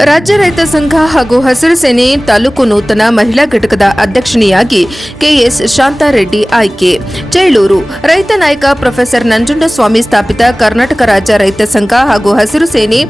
ರಾಜ್ಯ ರೈತ ಸಂಘ ಹಾಗೂ ಹಸಿರು ಸೇನೆ ತಾಲೂಕು ನೂತನ ಮಹಿಳಾ ಘಟಕದ ಅಧ್ಯಕ್ಷಿಣಿಯಾಗಿ ಕೆಎಸ್ ಶಾಂತಾರೆಡ್ಡಿ ಆಯ್ಕೆ. ಚೇಳೂರು ರೈತ ನಾಯಕ ಪ್ರೊಫೆಸರ್ ನಂಜುಂಡಸ್ವಾಮಿ ಸ್ಥಾಪಿತ ಕರ್ನಾಟಕ ರಾಜ್ಯ ರೈತ ಸಂಘ ಹಾಗೂ ಹಸಿರು ಸೇನೆ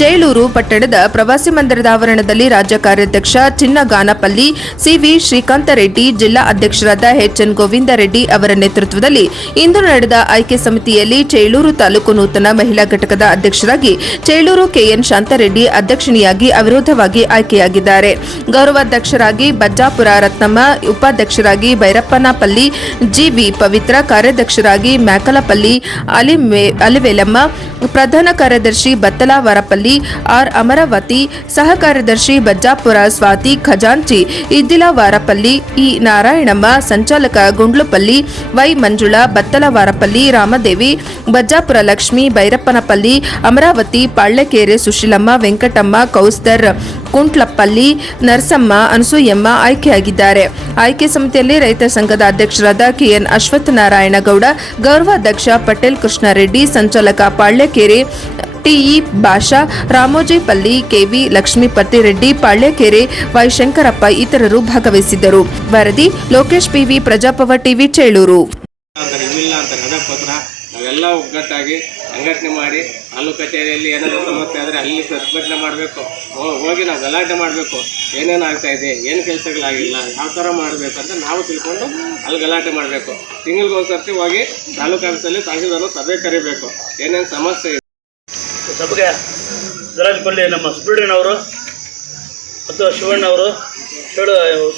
ಚೇಳೂರು ಪಟ್ಟಣದ ಪ್ರವಾಸಿ ಮಂದಿರದ ಆವರಣದಲ್ಲಿ ರಾಜ್ಯ ಕಾರ್ಯಾಧ್ಯಕ್ಷ ಚಿನ್ನಗಾನಪಲ್ಲಿ ಸಿವಿ ಶ್ರೀಕಾಂತರೆಡ್ಡಿ, ಜಿಲ್ಲಾ ಅಧ್ಯಕ್ಷರಾದ ಎಚ್ಎನ್ ಗೋವಿಂದರೆಡ್ಡಿ ಅವರ ನೇತೃತ್ವದಲ್ಲಿ ಇಂದು ನಡೆದ ಆಯ್ಕೆ ಸಮಿತಿಯಲ್ಲಿ ಚೇಳೂರು ತಾಲೂಕು ನೂತನ ಮಹಿಳಾ ಘಟಕದ ಅಧ್ಯಕ್ಷರಾಗಿ ಚೇಳೂರು ಕೆಎನ್ ಶಾಂತಾರೆಡ್ಡಿ ಅಧ್ಯಕ್ಷಿಣಿಯಾಗಿ ಅವಿರೋಧವಾಗಿ ಆಯ್ಕೆಯಾಗಿದ್ದಾರೆ. ಗೌರವಾಧ್ಯಕ್ಷರಾಗಿ ಬಜ್ಜಾಪುರ ರತ್ನಮ್ಮ, ಉಪಾಧ್ಯಕ್ಷರಾಗಿ ಭೈರಪ್ಪನಪಲ್ಲಿ ಜಿವಿ ಪವಿತ್ರ, ಕಾರ್ಯಾಧ್ಯಕ್ಷರಾಗಿ ಮ್ಯಾಕಲಪಲ್ಲಿ ಅಲಿವೇಲಮ್ಮ, ಪ್ರಧಾನ ಕಾರ್ಯದರ್ಶಿ ಬತ್ತಲ ವರಪಲ್ಲಿ ಆರ್ ಅಮರಾವತಿ, ಸಹ ಕಾರ್ಯದರ್ಶಿ ಬಜ್ಜಾಪುರ ಸ್ವಾತಿ, ಖಜಾಂಚಿ ಇದ್ದಿಲ ವಾರಪಲ್ಲಿ ಇ ನಾರಾಯಣಮ್ಮ, ಸಂಚಾಲಕ ಗುಂಡ್ಲುಪಲ್ಲಿ ವೈ ಮಂಜುಳಾ, ಬತ್ತಲ ವಾರಪಲ್ಲಿ ರಾಮದೇವಿ, ಬಜ್ಜಾಪುರ ಲಕ್ಷ್ಮಿ, ಭೈರಪ್ಪನಪಲ್ಲಿ ಅಮರಾವತಿ, ಪಾಳ್ಯಕೆರೆ ಸುಶೀಲಮ್ಮ, ವೆಂಕಟಮ್ಮ, ಕೌಸ್ತರ್ ಕುಂಟ್ಲಪ್ಪಲ್ಲಿ, ನರಸಮ್ಮ, ಅನಸೂಯಮ್ಮ ಆಯ್ಕೆಯಾಗಿದ್ದಾರೆ. ಆಯ್ಕೆ ಸಮಿತಿಯಲ್ಲಿ ರೈತ ಸಂಘದ ಅಧ್ಯಕ್ಷರಾದ ಕೆಎನ್ ಅಶ್ವತ್ಥನಾರಾಯಣಗೌಡ, ಗೌರವಾಧ್ಯಕ್ಷ ಪಟೇಲ್ ಕೃಷ್ಣಾರೆಡ್ಡಿ, ಸಂಚಾಲಕ ಪಾಳ್ಯಕೆರೆ ಟಿಇ ಭಾಷಾ, ರಾಮೋಜಿಪಲ್ಲಿ ಕೆವಿ ಲಕ್ಷ್ಮೀಪತಿ ರೆಡ್ಡಿ, ಪಾಳ್ಯಕೆರೆ ವೈ ಶಂಕರಪ್ಪ ಇತರರು ಭಾಗವಹಿಸಿದ್ದರು. ವರದಿ ಲೋಕೇಶ್ ಪಿವಿ, ಪ್ರಜಾಪವ ಟಿವಿ, ಚೇಳೂರು. ನಾವೆಲ್ಲ ಒಗ್ಗಟ್ಟಾಗಿ ಸಂಘಟನೆ ಮಾಡಿ ತಾಲೂಕು ಕಚೇರಿಯಲ್ಲಿ ಏನಾದರೂ ಸಮಸ್ಯೆ ಆದರೆ ಅಲ್ಲಿ ಪ್ರತಿಭಟನೆ ಮಾಡಬೇಕು, ಹೋಗಿ ನಾವು ಗಲಾಟೆ ಮಾಡಬೇಕು. ಏನೇನು ಆಗ್ತಾ ಇದೆ, ಏನು ಕೆಲಸಗಳಾಗಿಲ್ಲ, ಯಾವ ಥರ ಮಾಡಬೇಕು ಅಂತ ನಾವು ತಿಳ್ಕೊಂಡು ಅಲ್ಲಿ ಗಲಾಟೆ ಮಾಡಬೇಕು. ತಿಂಗಳಿಗೊಂದು ಸರ್ತಿ ಹೋಗಿ ತಾಲೂಕು ಆಫೀಸಲ್ಲಿ ತಹಸೀಲ್ದಾರರು ಸಭೆ ಕರಿಬೇಕು, ಏನೇನು ಸಮಸ್ಯೆ ಇದೆ. ಸಭೆಗೆ ದರಾಜಪಲ್ಲಿ ನಮ್ಮ ಸುಬ್ರಹ್ಮಣ್ಯನವರು ಮತ್ತು ಶಿವಣ್ಣವರು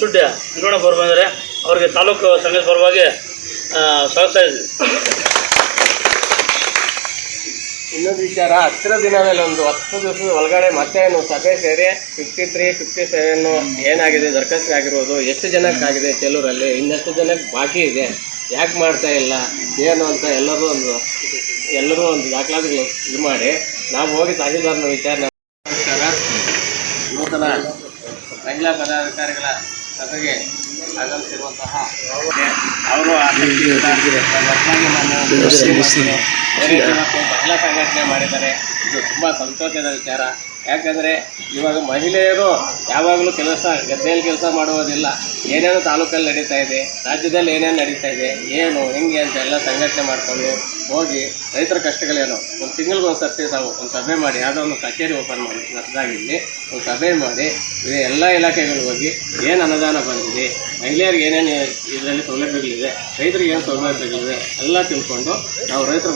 ಸುಡ್ಯ ವೆಂಕಟಪ್ಪ ಅವರು ಬಂದರೆ ಅವರಿಗೆ ತಾಲೂಕು ಸಂಘದ ಪರವಾಗಿ ಸ್ವಾಗತ ಇದೆ. ಇನ್ನೊಂದು ವಿಚಾರ, ಹತ್ತಿರ ದಿನದಲ್ಲಿ ಒಂದು 10 ದಿವಸದ ಒಳಗಡೆ ಮತ್ತೆ ಸಭೆ ಸೇರಿ 53, 57 ಏನಾಗಿದೆ ದರಖಾಸ್ತು ಆಗಿರೋದು, ಎಷ್ಟು ಜನಕ್ಕಾಗಿದೆ ಚೇಳೂರಲ್ಲಿ, ಇನ್ನೆಷ್ಟು ಜನಕ್ಕೆ ಬಾಕಿ ಇದೆ, ಯಾಕೆ ಮಾಡ್ತಾ ಇಲ್ಲ ಏನು ಅಂತ ಎಲ್ಲರೂ ಒಂದು ದಾಖಲಾತಿಗಳು ಇದು ಮಾಡಿ ನಾವು ಹೋಗಿ ತಹಸೀಲ್ದಾರನ ವಿಚಾರಣೆ. ನೂತನ ಮಹಿಳಾ ಪದಾಧಿಕಾರಿಗಳ ಸಭೆಗೆ ಆಗಮಿಸಿರುವಂತಹ ಅವರು ಮಹಿಳಾ ಸಂಘಟನೆ ಮಾಡಿದ್ದಾರೆ. ಇದು ತುಂಬ ಸಂತೋಷದ ವಿಚಾರ. ಯಾಕಂದರೆ ಇವಾಗ ಮಹಿಳೆಯರು ಯಾವಾಗಲೂ ಗದ್ದೆಯಲ್ಲಿ ಕೆಲಸ ಮಾಡುವುದಿಲ್ಲ. ಏನೇನು ತಾಲೂಕಲ್ಲಿ ನಡೀತಾ ಇದೆ, ರಾಜ್ಯದಲ್ಲಿ ಏನೇನು ನಡೀತಾ ಇದೆ, ಏನು ಹೆಂಗೆ ಅಂತ ಎಲ್ಲ ಸಂಘಟನೆ ಮಾಡಿಕೊಂಡು ಹೋಗಿ ರೈತರ ಕಷ್ಟಗಳೇನು ಒಂದು ತಿಂಗಳಿಗೊಂದು ಸರ್ತಿ ನಾವು ಒಂದು ಸಭೆ ಮಾಡಿ, ಯಾವುದೋ ಒಂದು ಕಚೇರಿ ಓಪನ್ ಮಾಡಿ ಹೊಸದಾಗಿಲ್ಲಿ ಒಂದು ಸಭೆ ಮಾಡಿ ಎಲ್ಲ ಇಲಾಖೆಗಳಿಗೆ ಹೋಗಿ ಏನು ಅನುದಾನ ಬಂದಿದೆ, ಮಹಿಳೆಯರಿಗೆ ಏನೇನು ಇದರಲ್ಲಿ ಸೌಲಭ್ಯಗಳಿದೆ, ರೈತರಿಗೆ ಏನು ಸೌಲಭ್ಯಗಳಿದೆ ಎಲ್ಲ ತಿಳ್ಕೊಂಡು ನಾವು ರೈತರ